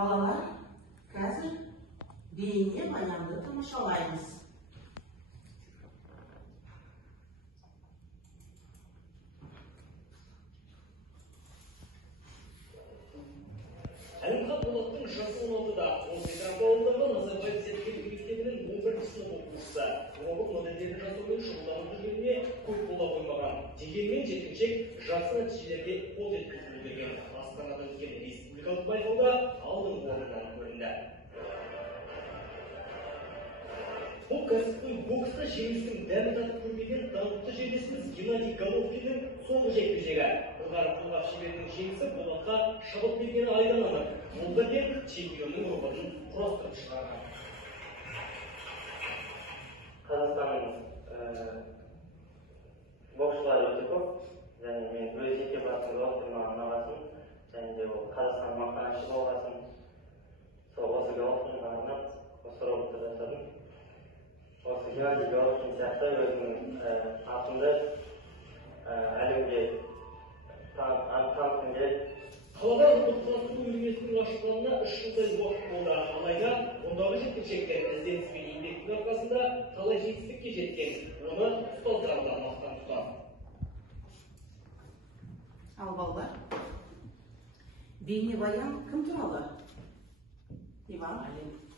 Balalar, қазір бейне баянды тамашалаймыз. Әлімхан Болаттың жасы 16-да, ол Петропавлдағы Назарбаев зерттеу мектебінің 11 сынып оқушысы. Оның модельдерді жасау мен шұғылданып жүргеніне көп бола қоймаған. Дегенмен жеткіншек жақсы нәтижелерге қол жеткізіп үлгерген. Астанада өткен республикалық байқауда алдыңғы орыннан көрінді. Бұл кәсіпқой бокста жеңістің дәмі татып көрмеген даңқты жерлесіміз Геннадий Головкиннің соңғы жекпе-жегі. Былғары қолғап шеберінің жеңісі Болатқа шабыт бергені айдан анық. Бұл бірден чемпионның рухын құрастырып шығарған. Қазақстанның боксшылары өте көп, және мен өз жеке басым Головкин маған ұнағасын, және де ол Қазақстанның мақтанышы болғасын. Осы Головкинге арнап осы роботты жасадым. Осы Геннадий Головкин сияқты өзінің атымды әлемге танытқым келеді. Қалада роботқа су үймесінің ашылғанына 3 жылдай уақыт болды. Алайда ондағы жеткіншектер ізденіс пен еңбектің арқасында талай жетістікке жеткен. Оны ұстаздары да мақтан тұтады. Ал балалар, бейнебаян кім туралы? Иван?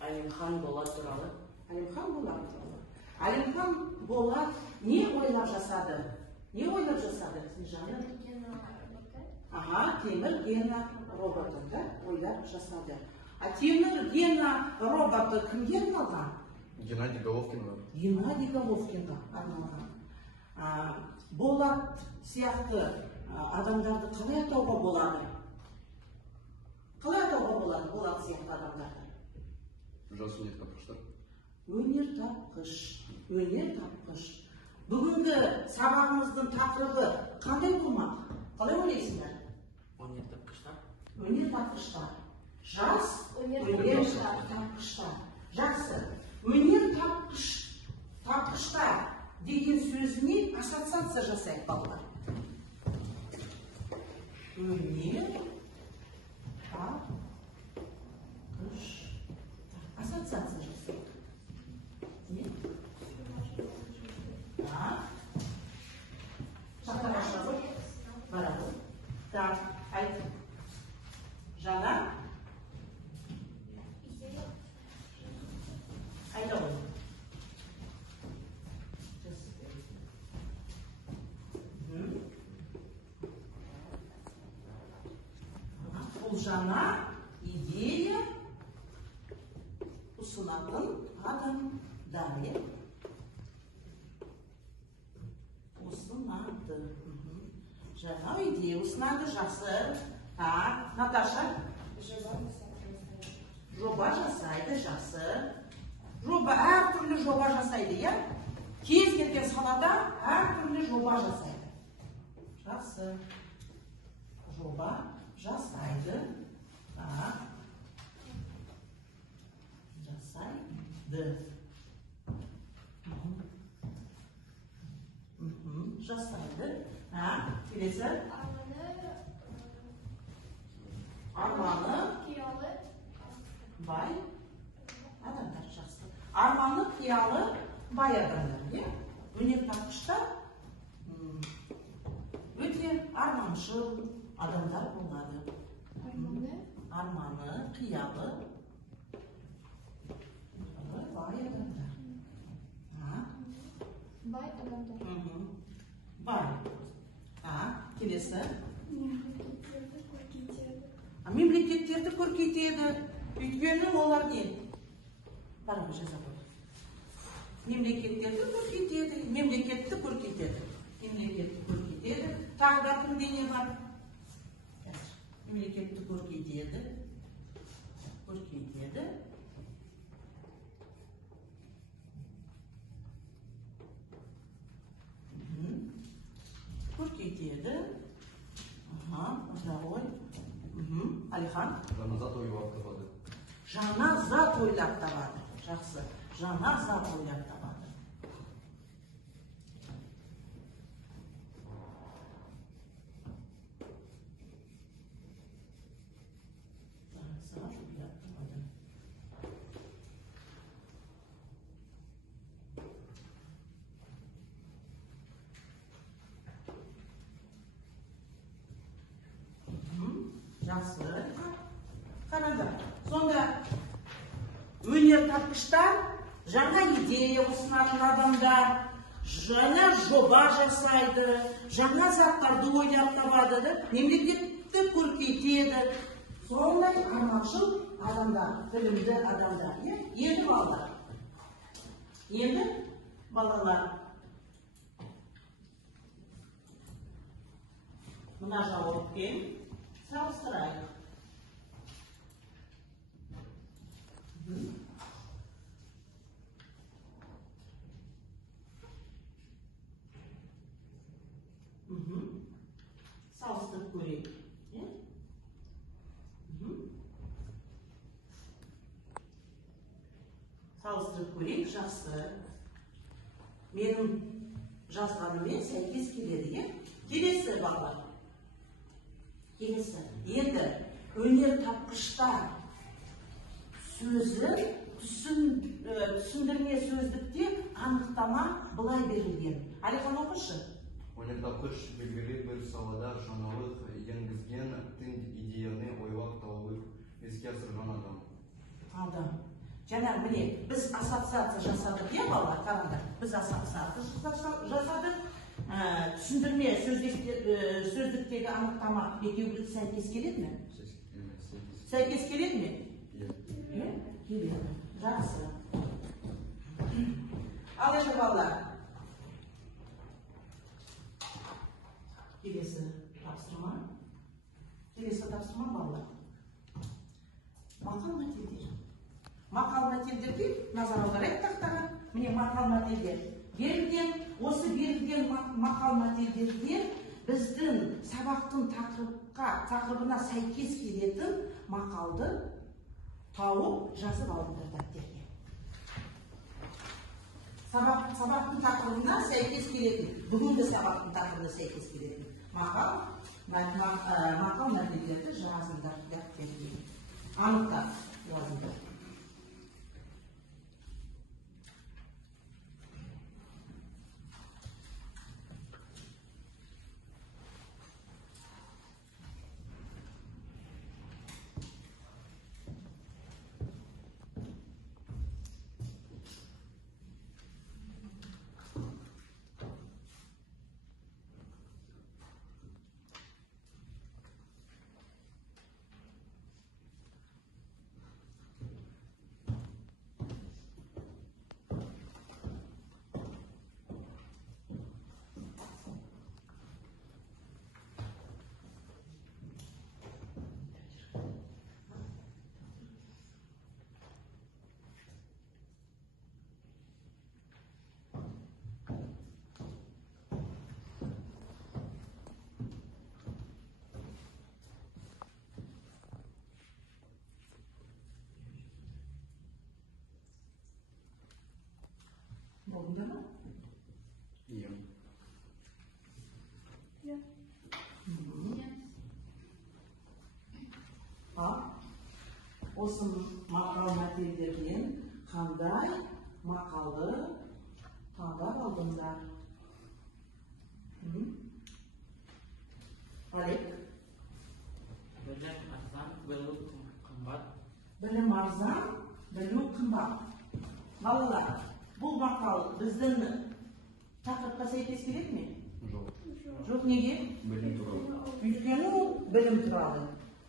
Әлімхан Болат туралы. Әлімхан Болат туралы. Әлімхан Болат не ойлап жасады? Не ойлап жасады? Снежана? Темір Гена роботын ойлап жасады. Темір Гена роботы кімге арналған? Геннадий Головкинға. Геннадий Головкинға арналған. Болат сияқты адамдарды қалай атауға болады? Қалай атауға болады Болат сияқты адамдарды? Жас өнертапқыштар. Өнертапқыш. Бүгінгі сабағымыздың тақырыбы қандай болмақ? Қалай ойлайсыңдар? Өнертапқыштар. Жас өнертапқыштар. Жақсы. Өнертапқыштар деген сөзіне ассоциация жасайық балалар. Өнертапқыш. Ассоциация жасайық. Не? Шақтар ашады? Барады. Так, айт. Жана? Айта ғой. Бұл жаңа идея ұсынатын адамдар. Ұсынады. Жаңа идея ұсынады, жақсы. Наташа? Жоба жасайды, жақсы. Әртүрлі жоба жасайды, иә? Кез келген салада әртүрлі жоба жасайды. Жақсы. Жоба жасайды. Жасайды. Жасайды. Келесі? Арманы бай адамдар, жақсы. Арманы қиялы бай адамдар. Өнертапқыштар өте арманшыл адамдар болады. Арманы қиялы бай адамдар. Бай. Келесі? Мемлекеттерді көркейтеді. Өйткені олар не? Барғы жаза қойды. Мемлекеттерді көркейтеді. Мемлекетті көркейтеді. Тағы да кімде не бар? Мемлекетті көркейтеді. Көркейтеді. Алихан? Жаңа зат ойлап табады. Жаңа зат ойлап табады. Жақсы. Жаңа зат ойлап табады. Зат ойлап Жақсы. Қараңдар. Сонда өнертапқыштар жаңа идея ұсынатын адамдар, жаңа жоба жасайды, жаңа заттарды ойлап табады, мемлекетті көркейтеді. Сондай амалшыл адамдар, білімді адамдар. Енді балалар. Енді балалар. Мына жауаппен салыстырайық. Салыстырып көрейік. Салыстырып көрейік, жақсы. Менің жазғаныммен сәйкес келеді. Келесі балалар. Келесі. Енді өнертапқыштар сөзі түсіндірме сөздікте анықтама былай берілген. Әлихан оқышы. Өнертапқыш белгілі бір салада жаңалық енгізген тың идеяны ойлап тауып іске асырған адам. Адам. Жаңағы міне біз ассоциация жасадық, балалар, қараңдар. Біз ассоциация жасадық. Түсіндірме сөздіктегі анықтама екеуі сәйкес келеді ме? Сәйкес келеді ме? Келеді. Жақсы. Ал енді балалар. Келесі тапсырма. Келесі тапсырма балалар. Мақал мәтелдер. Мақал мәтелдерге назар аударайық тақтаға. Міне мақал мәтелдер. Берілген, осы берілген мақал мәтелдерге біздің сабақтың тақырыбына сәйкес келетін мақалды тауып жазып алыңдар дәптерге. Сабақтың тақырыбына сәйкес келетін, бүгінгі сабақтың тақырыбына сәйкес келетін мақал мәтелдерді жазыңдар дәптерге. Анықтап жазыңдар. Bolunda mı? Iya. Ya. Bak, осы мақал мәтелдерден қандай мақалды таңдап алдыңдар? Алек? Білім арзан, білу қымбат. Білім арзан, білу қымбат. Балалар, бұл мақал біздің тақырыпқа сәйкес келеді ме? Жоқ. Жоқ, неге? Білім туралы. Өйткені ол білім туралы.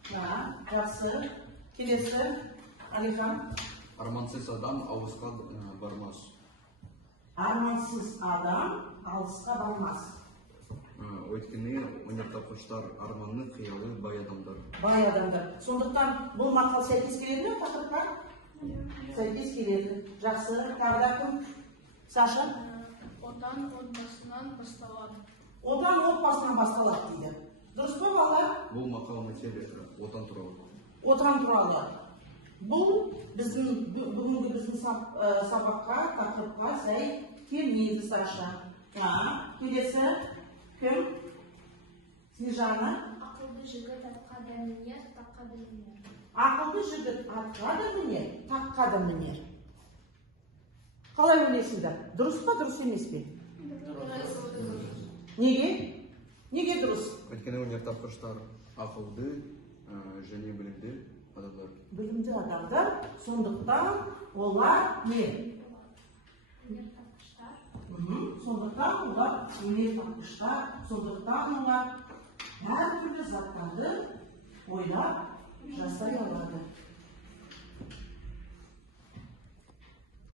Жақсы. Келесі, Алихан. Армансыз адам алысқа бармас. Армансыз адам алысқа бармас. Өйткені өнертапқыштар арманның қиялы бай адамдар. Бай адамдар. Сондықтан бұл мақал сәйкес келеді ме тақырыпқа? Сәйкес келеді. Жақсы. Тағы да кім? Саша? Отан отбасынан басталады. Отан отбасынан басталады дейді. Дұрыс па балалар? Бұл мақал мәтел отан туралы. Отан туралы. Бұл бүгінгі біздің сабаққа, тақырыпқа сәй келмейді, Саша. Келесі кім? Снежана? Ақылды жігіт атқа да мінер, таққа да мінер. Ақылды жігіт атқа да мінер, таққа да мінер. Қалай ойлайсыңдар? Дұрыс па, дұрыс емес пе? Неге? Неге дұрыс? Өйткені өнертапқыштар ақылды, және білімді адамдар. Білімді адамдар, сондықтан олар не? Өнер тапқыштар. Сондықтан олар өнер тапқыштар, сондықтан олар әртүрлі заттарды ойлап жасай алады.